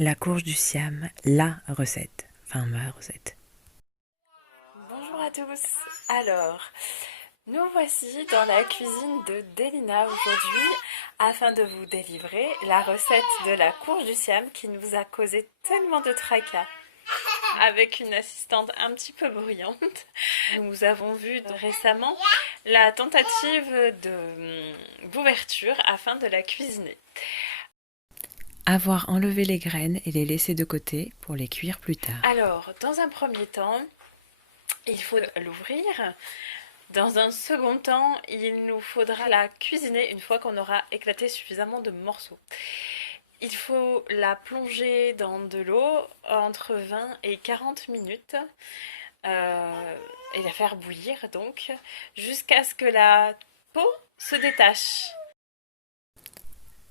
La courge du Siam, la recette, enfin ma recette. Bonjour à tous. Alors, nous voici dans la cuisine de Delina aujourd'hui afin de vous délivrer la recette de la courge du Siam qui nous a causé tellement de tracas avec une assistante un petit peu bruyante. Nous avons vu récemment la tentative d'ouverture afin de la cuisiner. Avoir enlevé les graines et les laisser de côté pour les cuire plus tard. Alors, dans un premier temps, il faut l'ouvrir. Dans un second temps, il nous faudra la cuisiner une fois qu'on aura éclaté suffisamment de morceaux. Il faut la plonger dans de l'eau entre 20 et 40 minutes et la faire bouillir donc jusqu'à ce que la peau se détache.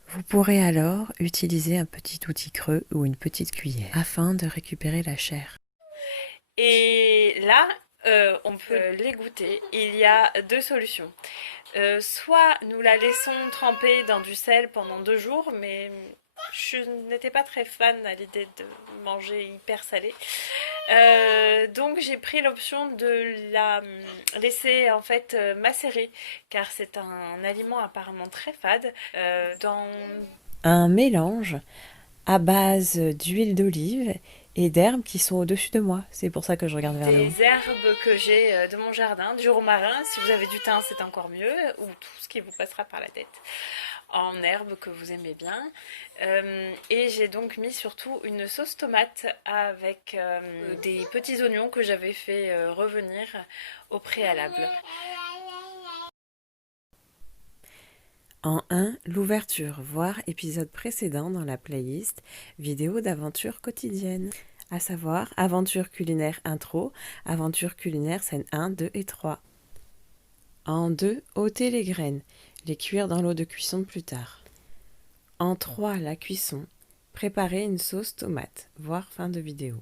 Vous pourrez alors utiliser un petit outil creux ou une petite cuillère afin de récupérer la chair. Et là, on peut l'égoutter. Il y a deux solutions. Soit nous la laissons tremper dans du sel pendant 2 jours, mais je n'étais pas très fan à l'idée de manger hyper salé. Donc j'ai pris l'option de la laisser en fait macérer, car c'est un aliment apparemment très fade. Dans Un mélange à base d'huile d'olive et d'herbes qui sont au-dessus de moi. C'est pour ça que je regarde vers le haut. des herbes que j'ai de mon jardin, du romarin, si vous avez du thym c'est encore mieux, ou tout ce qui vous passera par la tête, en herbes que vous aimez bien. Et j'ai donc mis surtout une sauce tomate avec des petits oignons que j'avais fait revenir au préalable. En 1, l'ouverture, voir épisode précédent dans la playlist vidéo d'aventure quotidienne, à savoir aventure culinaire intro, aventure culinaire scène 1, 2 et 3. En 2, ôter les graines, les cuire dans l'eau de cuisson plus tard. En 3, la cuisson, préparer une sauce tomate, voir fin de vidéo.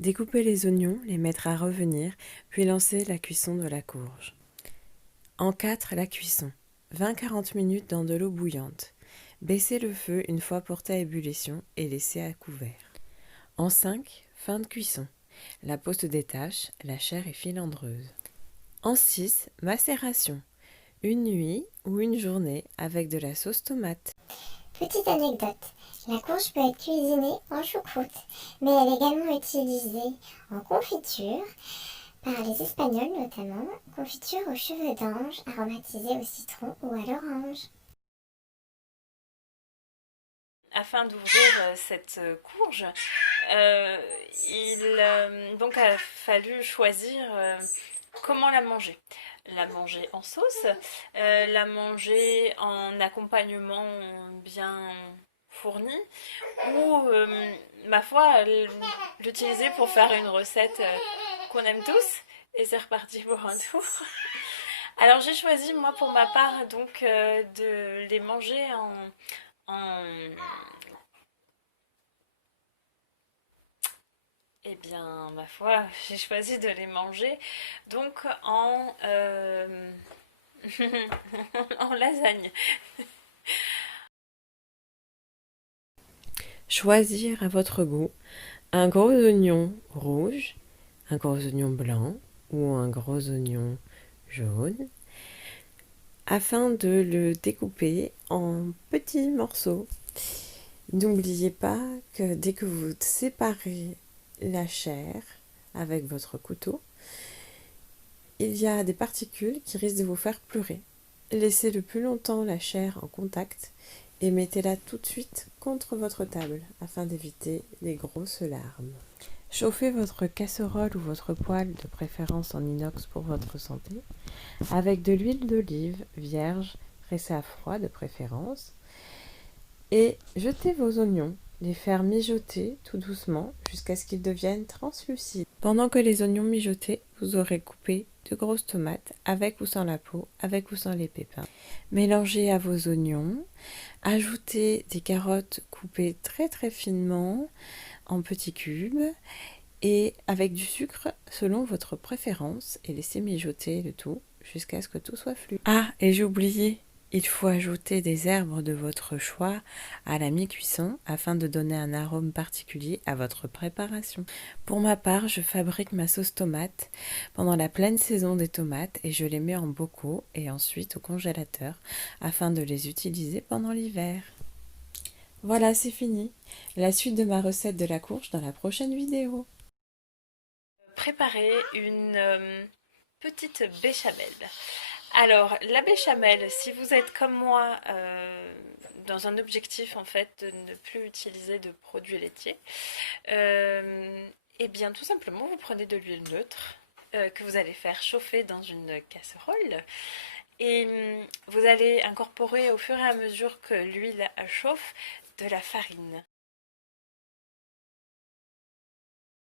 Découper les oignons, les mettre à revenir, puis lancer la cuisson de la courge. En 4, la cuisson. 20-40 minutes dans de l'eau bouillante. Baissez le feu une fois porté à ébullition et laissez à couvert. En 5, fin de cuisson. La peau se détache, la chair est filandreuse. En 6, macération. Une nuit ou une journée avec de la sauce tomate. Petite anecdote, la courge peut être cuisinée en choucroute, mais elle est également utilisée en confiture, par les Espagnols notamment, confiture aux cheveux d'ange aromatisée au citron ou à l'orange. Afin d'ouvrir cette courge, il donc a fallu choisir comment la manger. La manger en sauce, la manger en accompagnement bien fourni, ou ma foi, l'utiliser pour faire une recette qu'on aime tous. Et c'est reparti pour un tour. Alors j'ai choisi moi pour ma part donc de les manger en eh bien, ma foi, j'ai choisi de les manger donc en lasagne. Choisir à votre goût un gros oignon rouge, un gros oignon blanc ou un gros oignon jaune afin de le découper en petits morceaux. N'oubliez pas que dès que vous séparez la chair avec votre couteau, il y a des particules qui risquent de vous faire pleurer. Laissez le plus longtemps la chair en contact et mettez-la tout de suite contre votre table afin d'éviter les grosses larmes. Chauffez votre casserole ou votre poêle, de préférence en inox pour votre santé, avec de l'huile d'olive vierge pressée à froid de préférence, et jetez vos oignons, les faire mijoter tout doucement jusqu'à ce qu'ils deviennent translucides. Pendant que les oignons mijotaient, vous aurez coupé de grosses tomates avec ou sans la peau, avec ou sans les pépins. Mélangez à vos oignons, ajoutez des carottes coupées très très finement en petits cubes et avec du sucre selon votre préférence et laissez mijoter le tout jusqu'à ce que tout soit fluide. Ah, et j'ai oublié, Il faut ajouter des herbes de votre choix à la mi-cuisson afin de donner un arôme particulier à votre préparation. Pour ma part, je fabrique ma sauce tomate pendant la pleine saison des tomates et je les mets en bocaux et ensuite au congélateur afin de les utiliser pendant l'hiver. Voilà, c'est fini. La suite de ma recette de la courge dans la prochaine vidéo. Préparer une petite béchamel. Alors, la béchamel, si vous êtes comme moi dans un objectif en fait de ne plus utiliser de produits laitiers, eh bien tout simplement vous prenez de l'huile neutre que vous allez faire chauffer dans une casserole et vous allez incorporer au fur et à mesure que l'huile chauffe de la farine.